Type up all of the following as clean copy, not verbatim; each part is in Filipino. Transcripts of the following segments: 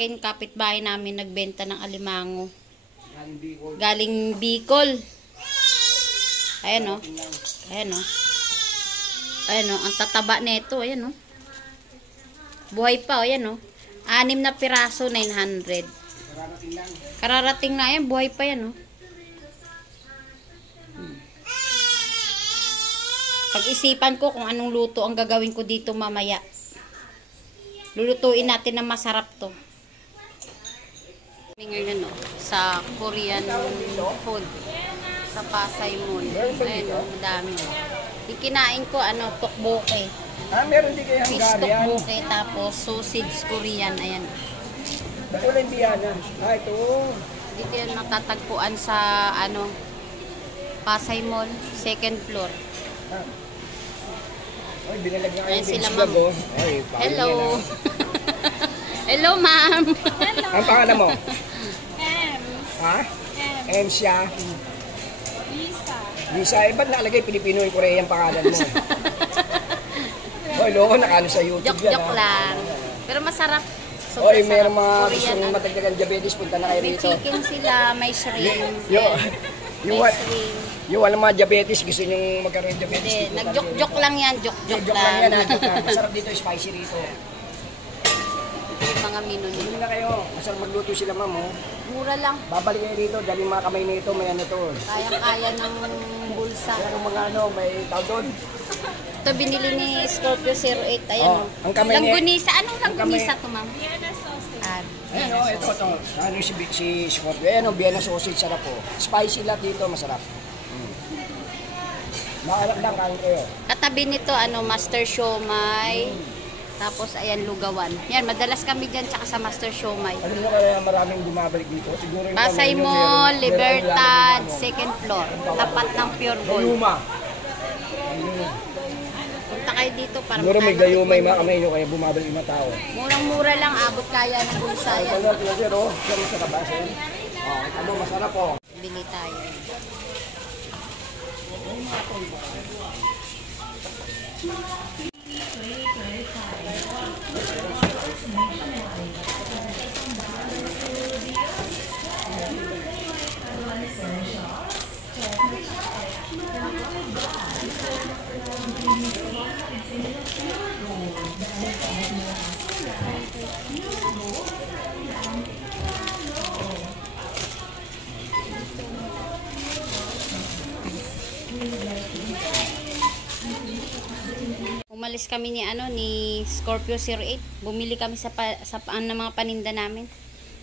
akin, kapitbahay namin nagbenta ng alimango. Galing Bicol. Ayan o. Ayan o. Ayan o. Ang tataba nito. Ayan o. Buhay pa o. Ayan o. 6 na piraso, 900. Kararating na yan. Buhay pa yan o. Pag-isipan ko kung anong luto ang gagawin ko dito mamaya. Lulutuin natin na masarap to. Ngayon sa Korean food sa Pasay Mall. Ayun o, madami. Ikinain ko tteokbokki. Meron din kayo fish tteokbokki, tapos sausage Korean. Ayan. Wala yung biyana. Ito. Dito yan matatagpuan sa Pasay Mall, 2nd floor. Ay, binalag nga ayan yung sila, vlog, oh. Ay, hello. Hello, ma'am. Ang pangalan mo? M. Ha? M. M siya. Lisa. Lisa, ba't nakalagay Pilipino yung Korean pangalan mo? Hoy, loko, nakano sa YouTube yan. Joke lang. Pero masarap. Oy, mayroong mga Korean, gustong matagdagan diabetes, punta na kayo may rito. chicken sila, may shrimp. Yung walang mga diabetes, gusto nyo magkaroon ng diabetes. Hindi, nag-joke lang yan. Joke lang yan, joke lang. Masarap dito, spicy rito. Yung mga menu nila. Hindi na kayo, masarap magluto sila, ma'am. Oh. Mura lang. Babalik kayo rito, dahil mga kamay nito, may ano to. Kayang-kaya ng bulsa. Kaya mga may tao doon. Ito binili ni Scorpio 08. Ayan o. Ang kamay langgunisa. Anong langgunisa to, ma'am? Vienna sausage. Ayan o, ito. Ano si Scorpio. Ayan o, Vienna sausage, sarap po. Spicy lahat dito, masarap. Makalap lang, kain kayo. Katabi nito, Master Siomai. Tapos, ayan, lugawan. Yan, madalas kami dyan, tsaka sa Master Siomai. Alam nyo kaya maraming bumabalik dito? Siguro yung Pasay Mall, Libertad, 2nd floor. Tapat ng Pure Gold. Gayuma. Punta kayo dito para Siguro may gayumay mga kamay nyo, kaya bumabalik yung mga tao. Murang-mura lang, abot kaya ng bulsa yan. Pero, siyempre sa kabasin. Ito mo, masarap po. Bili tayo. Umalis kami ni Scorpio 08. Bumili kami sa ng mga paninda namin.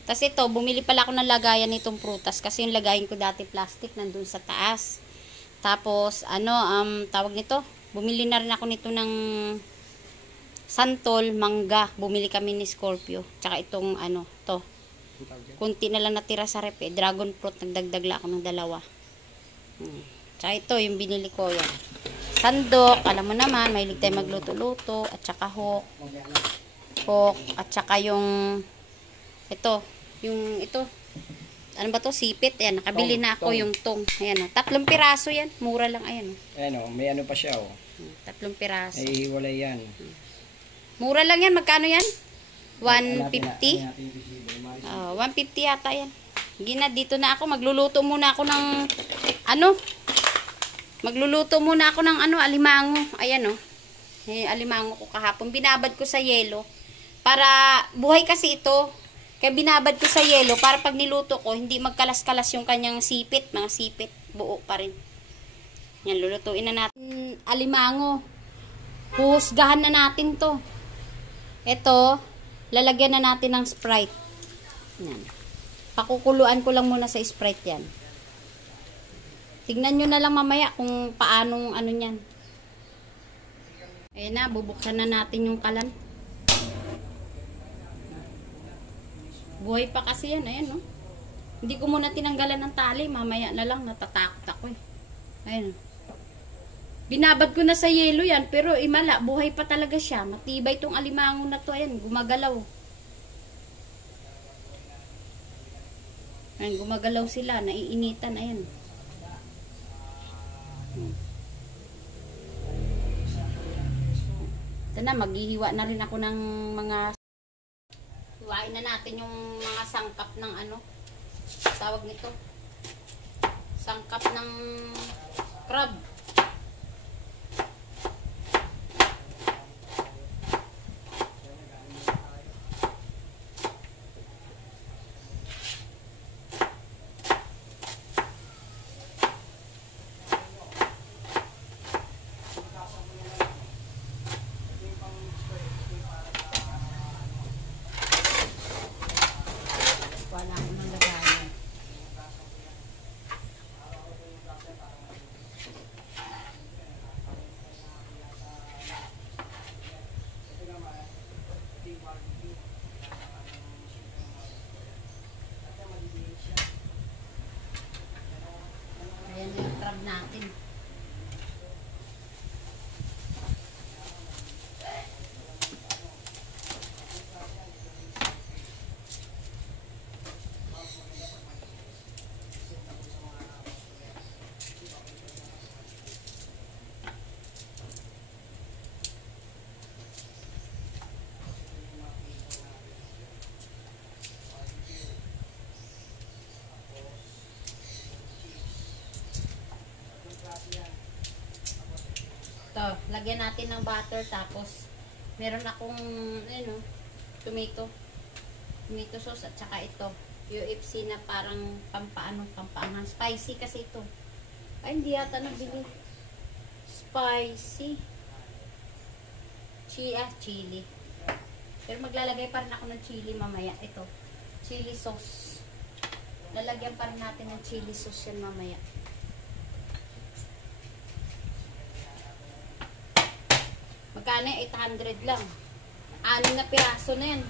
Tapos ito, bumili pala ako ng lagayan nitong prutas kasi yung lagayin ko dati plastic nandun sa taas. Tapos tawag nito, bumili na rin ako nito ng santol, mangga. Bumili kami ni Scorpio. Tsaka itong to. Kunti na lang natira sa rep. Dragon fruit, nagdagdag lang ako ng 2. Tsaka ito, yung binili ko yan. Sandok, alam mo naman, mahilig tayo magluto-luto, at saka hok, at saka yung ano ba to, sipit, ayan, nakabili na ako yung tong, ayan, 3 piraso yan, mura lang, ayan. Ayan o, may ano pa siya o. 3 piraso. Ay, hiwalay yan. Mura lang yan, magkano yan? 150? 150 yata yan. Gina, dito na ako, magluluto muna ako ng, alimango. Ayan o. Alimango ko kahapon. Binabad ko sa yelo. Para, buhay kasi ito. Kaya binabad ko sa yelo para pag niluto ko, hindi magkalas-kalas yung kanyang sipit. Mga sipit. Buo pa rin. Yan, lulutuin na natin. Alimango. Huhusgahan na natin to. Ito, lalagyan na natin ng Sprite. Yan. Pakukuluan ko lang muna sa Sprite yan. Tignan nyo na lang mamaya kung paanong niyan. Ayan na, bubuksan na natin yung kalan. Buhay pa kasi yan, ayan no. Hindi ko muna tinanggalan ng tali, mamaya na lang, natatakot ako eh. Ayan. Binabad ko na sa yelo yan, pero imala, buhay pa talaga siya. Matibay itong alimango na to, ayan, gumagalaw. Ayan, gumagalaw sila, naiinitan, ayan. Ito na, maghihiwa na rin ako ng mga Iwain na natin yung mga sangkap ng ano, tawag nito. Sangkap ng crab. Wala ko ng lagayan. Ayan na yung crab natin. Ito, lagyan natin ng butter tapos meron akong ano, tomato sauce at saka ito UFC na parang pampaanghang spicy kasi ito. Ay, hindi yata nabili. Spicy chili. Pero maglalagay pa rin ako ng chili mamaya. Ito, chili sauce. Lalagyan pa rin natin ng chili sauce yan mamaya. Magkano? 800 lang. 6 na piraso na yan.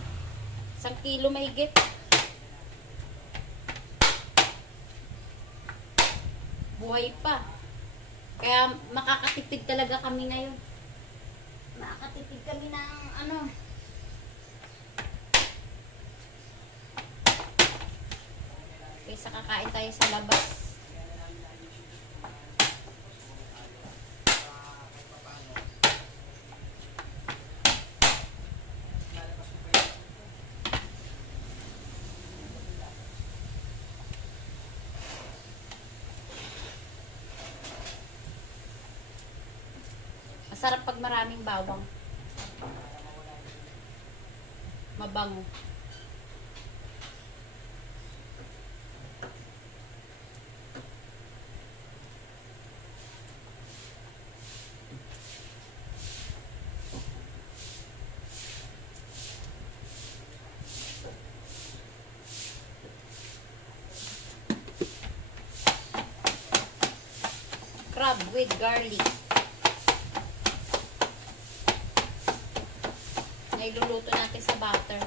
1 kilo mahigit. Buhay pa. Kaya makakatipid talaga kami ngayon. Makakatipid kami ng ano. Kaysa kakain tayo sa labas. Masarap pag maraming bawang. Mabango. Crab with garlic. Nailuluto natin sa butter.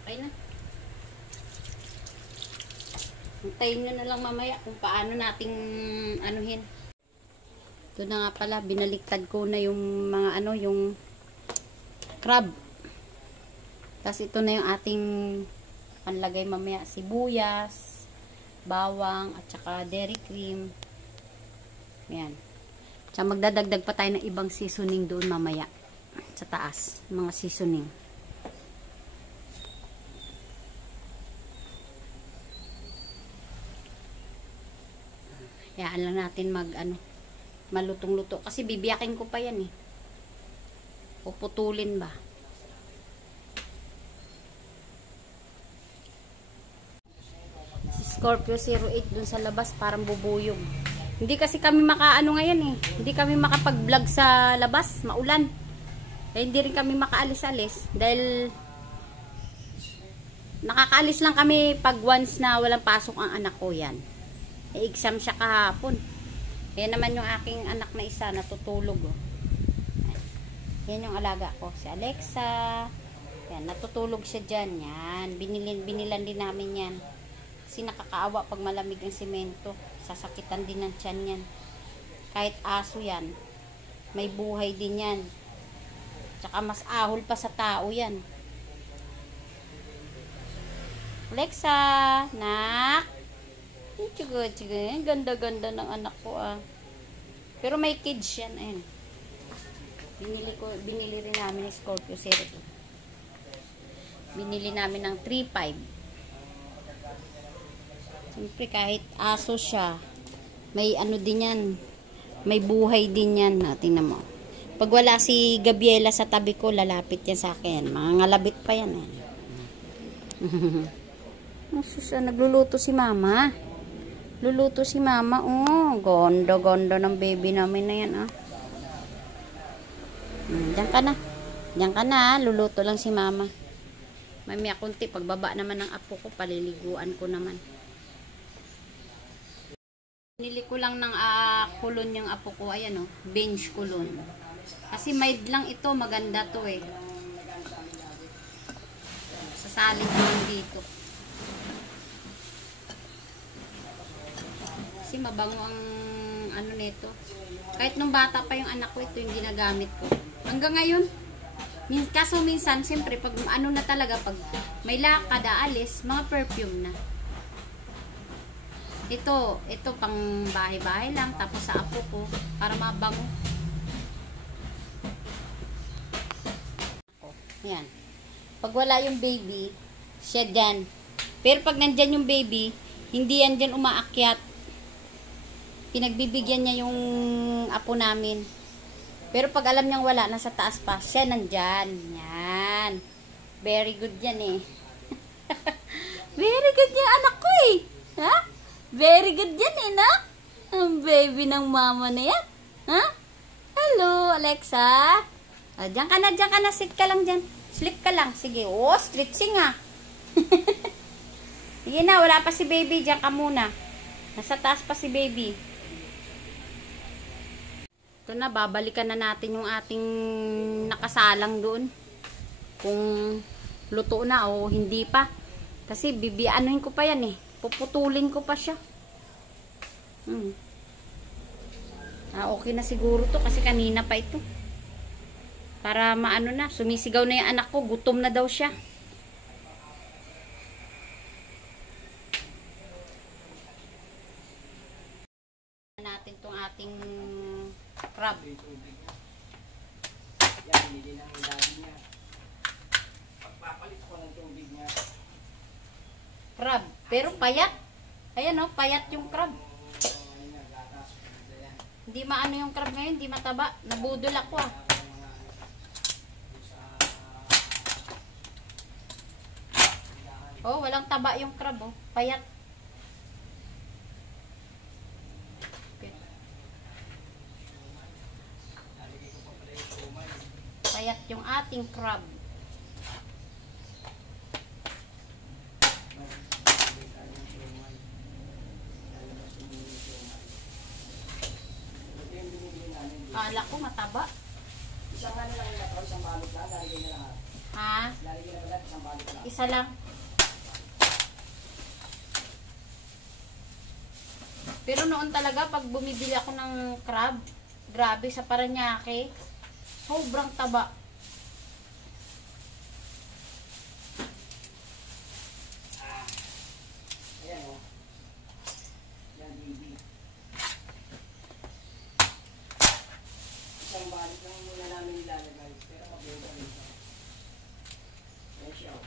Okay na. Hintayin nyo na lang mamaya kung paano nating anuhin. Ito na nga pala, binaliktad ko na yung mga ano, yung crab. Tapos ito na yung ating panlagay mamaya, sibuyas, bawang, at saka dairy cream. Ayan. Tsaka magdadagdag pa tayo ng ibang seasoning doon mamaya. Sa taas. Mga seasoning. Hayaan lang natin malutong-luto. Kasi bibiyakin ko pa yan eh. Puputulin ba? Scorpio 08 dun sa labas parang bubuyog. Hindi kasi kami makaano ngayon eh. Hindi kami makapag-vlog sa labas, maulan. Eh, hindi rin kami makaalis-alis dahil nakakaalis lang kami pag once na walang pasok ang anak ko yan. Eh, exam siya kahapon. Yan naman yung aking anak na isa natutulog oh. Yan yung alaga ko, si Alexa. Yan, natutulog siya dyan. Yan, binilan din namin yan. Kasi nakakaawa pag malamig ang semento. Sasakitan din ng tiyan yan. Kahit aso yan, may buhay din yan. Tsaka mas ahol pa sa tao yan. Alexa, nak. Tsugo. Ganda-ganda ng anak ko ah. Pero may kids yan. Ayan. Binili rin namin ng Scorpio Zero. Binili namin ng 3.5. Siyempre kahit aso siya, may ano din yan. May buhay din yan. Tingnan mo. Pag wala si Gabriela sa tabi ko, lalapit yan sa akin. Mga ngalabit pa yan. Nagluluto si mama. Luluto si mama. Oh, gondo ng baby namin na yan. Ah. Diyan ka na. Diyan ka na. Luluto lang si mama. Mamaya kunti. Pagbaba naman ng apo ko, paliliguan ko naman. Nili ko lang ng kulon yung apo ko. Ayan o. Bench kulon. Kasi mild lang ito. Maganda to eh. Sasalin ko lang dito. Kasi mabango ang ano nito. Kahit nung bata pa yung anak ko, ito yung ginagamit ko. Hanggang ngayon. Kaso minsan, siyempre, pag ano na talaga, pag may lakad, aalis, mga perfume na. Ito pang bahay-bahay lang, tapos sa apo ko, para mabango. Yan. Pag wala yung baby, siya dyan. Pero pag nandyan yung baby, hindi yan dyan umaakyat. Pinagbibigyan niya yung apo namin. Pero pag alam niyang wala, nasa taas pa, siya nandyan. Yan. Very good yan eh. Very good yan anak ko eh. Ha? Very good yan eh, no? Ang baby ng mama na yan. Ha? Hello, Alexa. Diyan ka na. Sit ka lang dyan. Sleep ka lang. Sige. Oh, stretching ah. Sige na, wala pa si baby. Diyan ka muna. Nasa taas pa si baby. Ito na, babalikan na natin yung ating nakasalang doon. Kung luto na o hindi pa. Kasi bibianuhin ko pa yan eh. Puputulin ko pa siya. Okay na siguro to kasi kanina pa ito. Para maano na, sumisigaw na yung anak ko, gutom na daw siya. Natin tong ating crab. Yan, hindi na ang dami niya. Pagpapalit ko ng tubig niya. Crab. Pero payat. Ayan o, payat yung crab. Hindi maano yung crab ngayon, hindi mataba. Nabudol ako ah. Oh, walang taba yung crab oh. Payat. Payat yung ating crab. Kala ko mataba. Isang ano lang ito, isang balot lang, lalagay na lahat. Ha? Lalagay na lahat, isang balot lang. Isa lang. Pero noon talaga, pag bumibili ako ng crab, grabe sa Paranaque, sobrang taba. Ayan o. Yan, baby. Isang balot lang muna namin ilalagay. Pero pag-iba rin siya. Ayan siya o.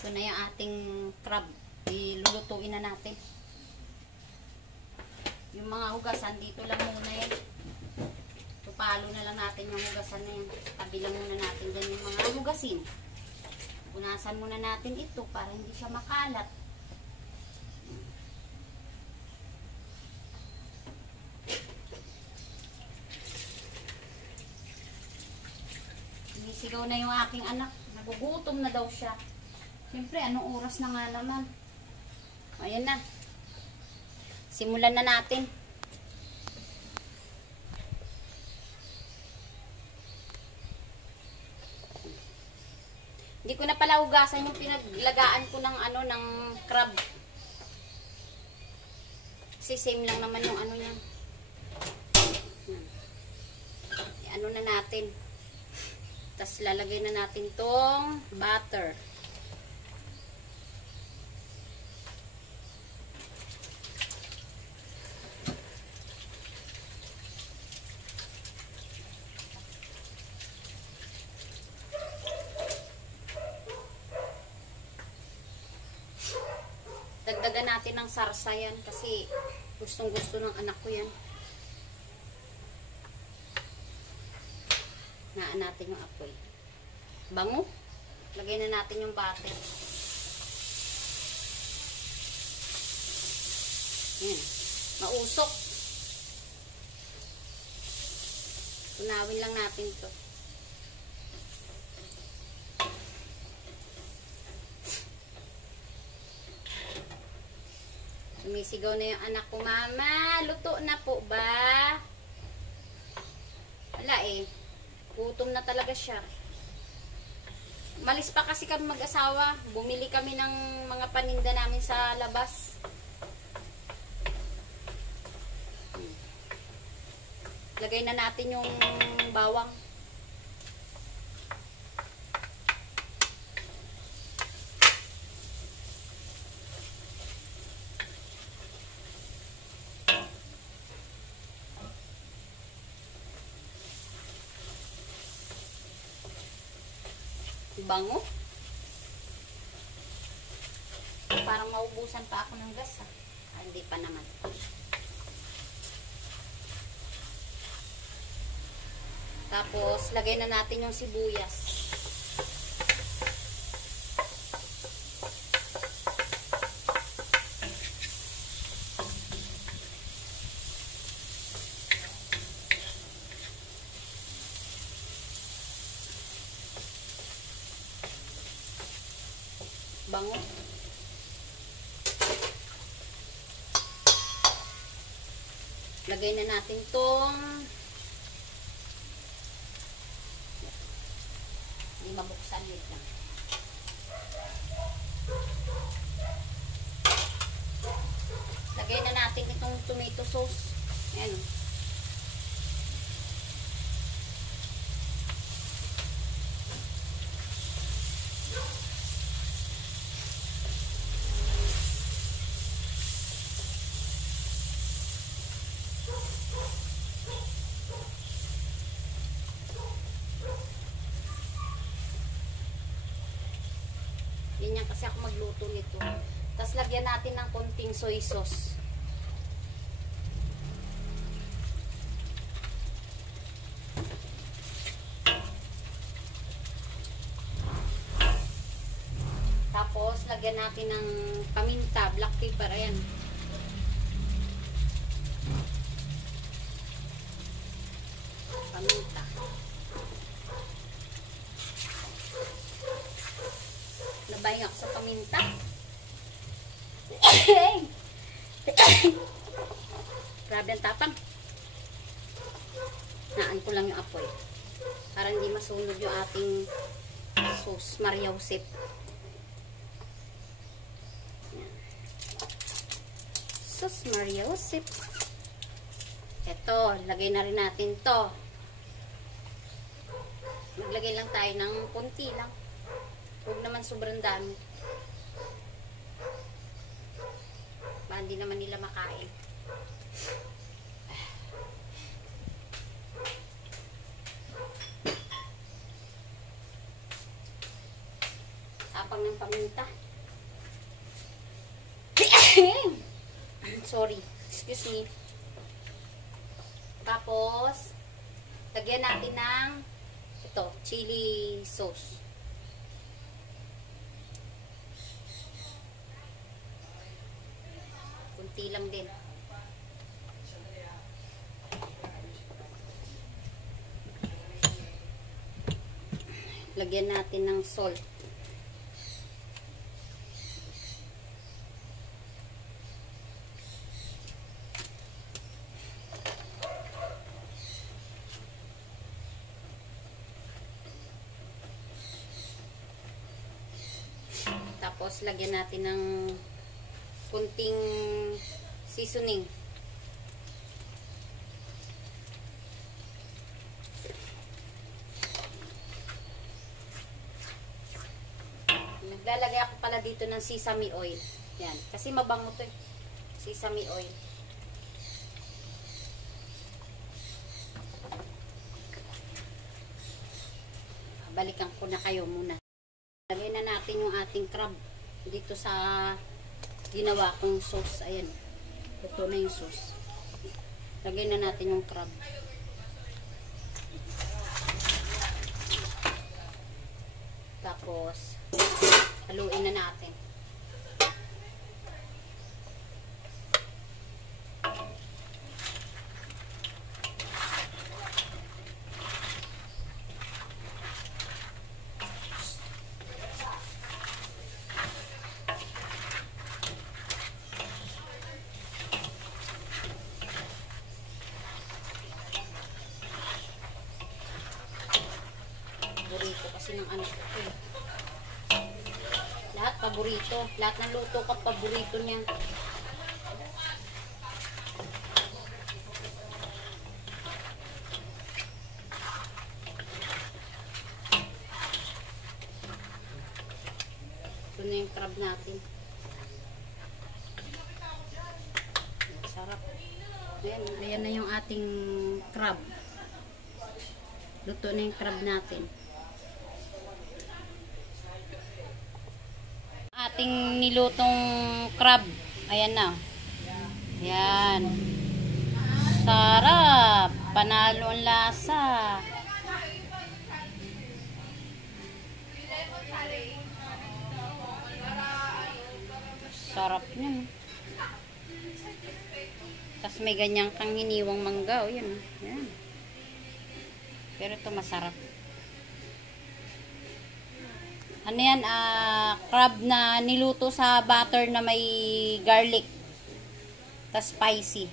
Ito na yung ating crab. Ilulutuin na natin. Yung mga hugasan, dito lang muna yan. Tupalo na lang natin yung hugasan na yan. Tabi lang muna natin dyan yung mga hugasin. Punasan muna natin ito para hindi siya makalat. Sinisigaw na yung aking anak. Nagugutom na daw siya. Siyempre, anong oras na nga naman? Ayan na. Simulan na natin. Hindi ko na pala hugasan yung pinaglagaan ko ng ano ng crab. Kasi same lang naman yung ano niya. Ano na natin. Tapos lalagay na natin tong butter. sarsa yan kasi gustong gusto ng anak ko yan. Naan natin yung apoy. Bango. Lagay na natin yung butter. Yan. Mausok. Tunawin lang natin to. Sumisigaw na yung anak ko, Mama, luto na po ba? Wala eh. Gutom na talaga siya. Malis pa kasi kami mag-asawa. Bumili kami ng mga paninda namin sa labas. Lagay na natin yung bawang. Bango. Parang maubusan pa ako ng gas. Hindi pa naman. Tapos, lagay na natin yung sibuyas. Bango. Lagay na natin tong hindi mabuksan yun lang. Lagay na natin itong tomato sauce. Ayan. Ganyan kasi ako magluto nito. Tapos lagyan natin ng konting soy sauce. Tapos lagyan natin ng paminta, black pepper, ayan. Paminta. Nabayang ako sa paminta. Grabe ang tapang. Naan ko lang yung apoy. Para hindi masunog yung ating sauce mariausip. Sauce mariausip. Ito, lagay na rin natin to. Maglagay lang tayo ng konti lang. Huwag naman sobrang dami. Ba, hindi naman nila makain. Tapang ng paminta. Sorry. Excuse me. Tapos, lagyan natin ng ito, chili sauce. Kunti lang din. Lagyan natin ng salt. Tapos, lagyan natin ng kunting seasoning. Naglalagay ako pala dito ng sesame oil. Yan. Kasi mabango to eh. Sesame oil. Balikan ko na kayo muna. Lagyan na natin yung ating crab dito sa ginawa kong sauce. Ayan. Ito na yung sauce. Lagyan na natin yung crab. Tapos, haluin na natin. Paborito kasi ng anak ko eh. Lahat paborito. Lahat ng luto ko paborito niya. Ito na yung crab natin. Sarap. Ayan na yung ating crab. Luto na yung crab natin. Ating nilutong crab. Ayan na. Ayan. Sarap. Panalo ang lasa. Sarap niya. Tapos may ganyang kang hiniwang mangga. O yan. Ayan. Pero ito masarap. Ano yan? Crab na niluto sa butter na may garlic. Tapos spicy.